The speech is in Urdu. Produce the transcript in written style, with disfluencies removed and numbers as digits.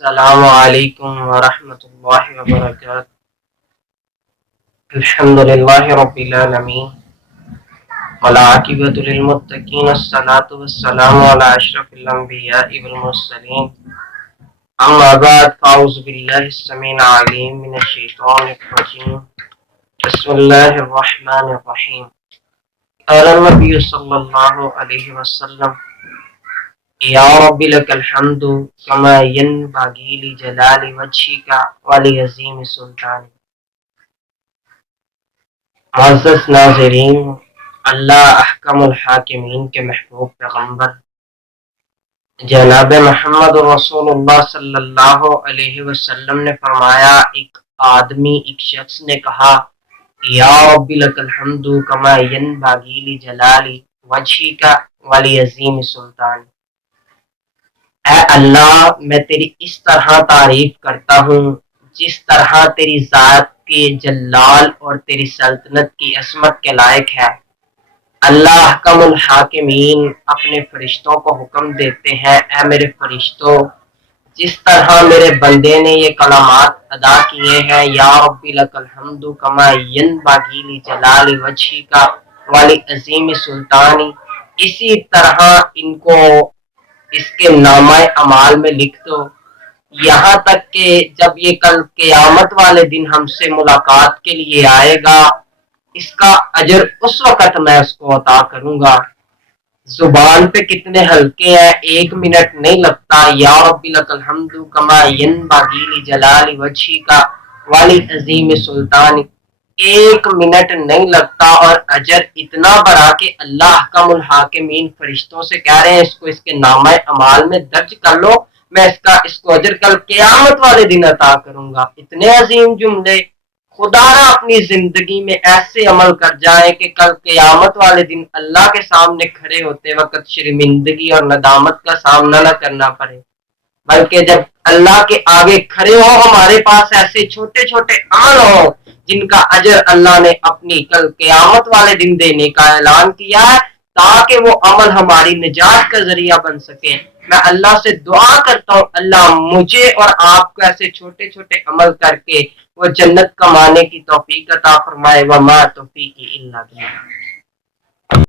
السلام علیکم ورحمۃ اللہ وبرکاتہ۔ الحمد للہ رب العالمین والعاقبۃ للمتقین، الصلاۃ والسلام علی اشرف الانبیاء والمرسلین، اما بعد فاعوذ باللہ السمیع العلیم من الشیطان الرجیم، بسم اللہ الرحمن الرحیم۔ قال النبی صلی اللہ علیہ وسلم یا رب لک الحمد کما ینبغی لجلال وجہک ولعظیم سلطانک۔ معزز ناظرین، اللہ احکم الحاکمین کے محبوب پیغمبر جناب محمد رسول اللہ صلی اللہ علیہ وسلم نے فرمایا، ایک شخص نے کہا یا رب لک الحمد کما ینبغی لجلال وجہک ولعظیم سلطانک۔ اے اللہ، میں تیری اس طرح تعریف کرتا ہوں جس طرح تیری ذات کے جلال اور تیری سلطنت کی عظمت کے لائق ہے۔ اللہ حکم الحاکمین اپنے فرشتوں کو حکم دیتے ہیں، اے میرے فرشتوں، جس طرح میرے بندے نے یہ کلمات ادا کیے ہیں، یا رب لک الحمد کما ینبغی لجلال وجہک ولعظیم سلطانی، اسی طرح ان کو اس کے نامہ اعمال میں لکھ دو، یہاں تک کہ جب یہ کل قیامت والے دن ہم سے ملاقات کے لیے آئے گا، اس کا اجر اس وقت میں اس کو عطا کروں گا۔ زبان پہ کتنے ہلکے ہیں، 1 منٹ نہیں لگتا، یا رب لک الحمد کما ینبغی لجلال وجہک ولعظیم سلطانک، 1 منٹ نہیں لگتا، اور اجر اتنا بڑا کہ اللہ حکم الحاکمین فرشتوں سے کہہ رہے ہیں اس کو اس کے نامہ اعمال میں درج کر لو، میں اس کو اجر کل قیامت والے دن عطا کروں گا۔ اتنے عظیم جملے، خدا نہ اپنی زندگی میں ایسے عمل کر جائیں کہ کل قیامت والے دن اللہ کے سامنے کھڑے ہوتے وقت شرمندگی اور ندامت کا سامنا نہ کرنا پڑے، بلکہ جب اللہ کے آگے کھڑے ہو ہمارے پاس ایسے چھوٹے چھوٹے عمل ہوں جن کا اجر اللہ نے اپنی کل قیامت والے دن دینے کا اعلان کیا ہے، تاکہ وہ عمل ہماری نجات کا ذریعہ بن سکے۔ میں اللہ سے دعا کرتا ہوں اللہ مجھے اور آپ کو ایسے چھوٹے چھوٹے عمل کر کے وہ جنت کمانے کی توفیق عطا فرمائے، وما توفیقی الا باللہ۔